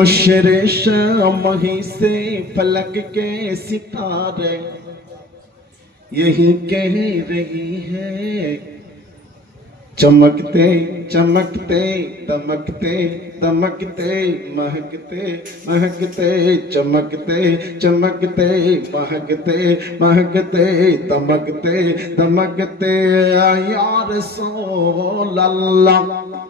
مشر شام ہی سے فلک کے ستارے یہی کہہ رہی ہے۔ چمکتے چمکتے تمکتے تمکتے مہکتے مہکتے، چمکتے چمکتے، مہکتے مہکتے تمکتے تمکتے یا رسول اللہ۔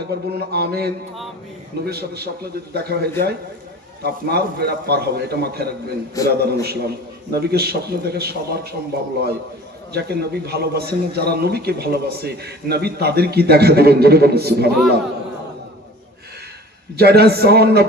একবার বলুন আমিন নবীর সাথে স্বপ্নে যদি দেখা হয়ে যায় আপনার বেড়া পার হবে এটা মাথায় রাখবেন। বেড়াদার মুসলাম নবীকে স্বপ্ন দেখা সবার সম্ভব নয়। যাকে নবী ভালোবাসেন যারা নবীকে ভালোবাসে নবী তাদের কি দেখা দেবেন? যদি বলেন সুবহানাল্লাহ। যারা সোন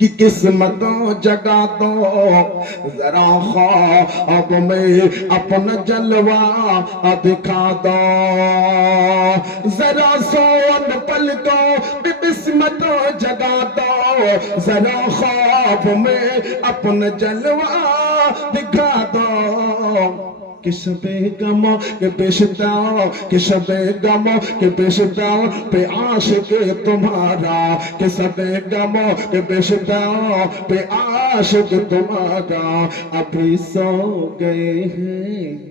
کی قسمت جگا دو ذرا خواب میں اپنا جلوہ دکھا دو ذرا سون پل کو بھی قسمت جگا دو ذرا خواب میں اپنا جلوہ دکھا que sabe gama que pesh dao que sabe gama que pesh dao pe aashiq tumhara que sabe gama que pesh dao pe aashiq tumhara abhi so gaye hain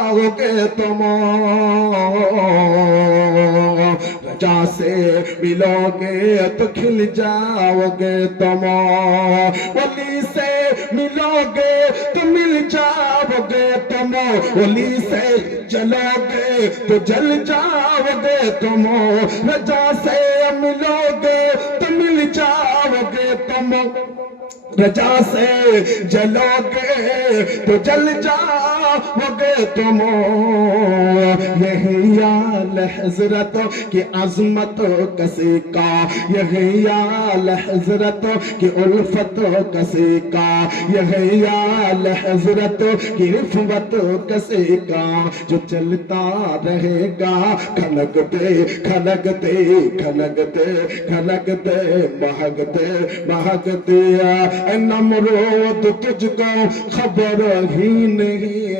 ہو کے تم۔ رجا سے ملو گے تو کھل جاؤ گے تم۔ ولی سے ملو گے تو مل جاؤ گے تم۔ ولی سے جلو گے تو جل جاؤ گے تم۔ رجا سے ملو گے تو مل جاؤ گے تم۔ رجا سے جلو گے تو جل جاؤ ہوگے تم یہی آل حضرت کی عظمت کسی کا یہی آل حضرت کی الفت کسی کا یہی آل حضرت کی رفوت کسی کا جو چلتا رہے گا کھلگتے کھلگتے کھلگتے کھلگتے مہگتے مہگتے اے نمرود، تجھ کو خبر ہی نہیں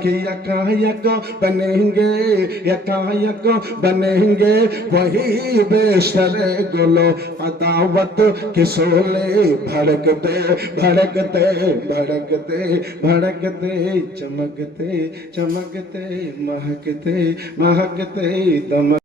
کہ یکا یکا بنیں گے یکا یکا بنیں گے وہی بیشر گلو عداوت کے سولے بھڑکتے بھڑکتے بھڑکتے بھڑکتے چمکتے چمکتے مہکتے مہکتے دمکتے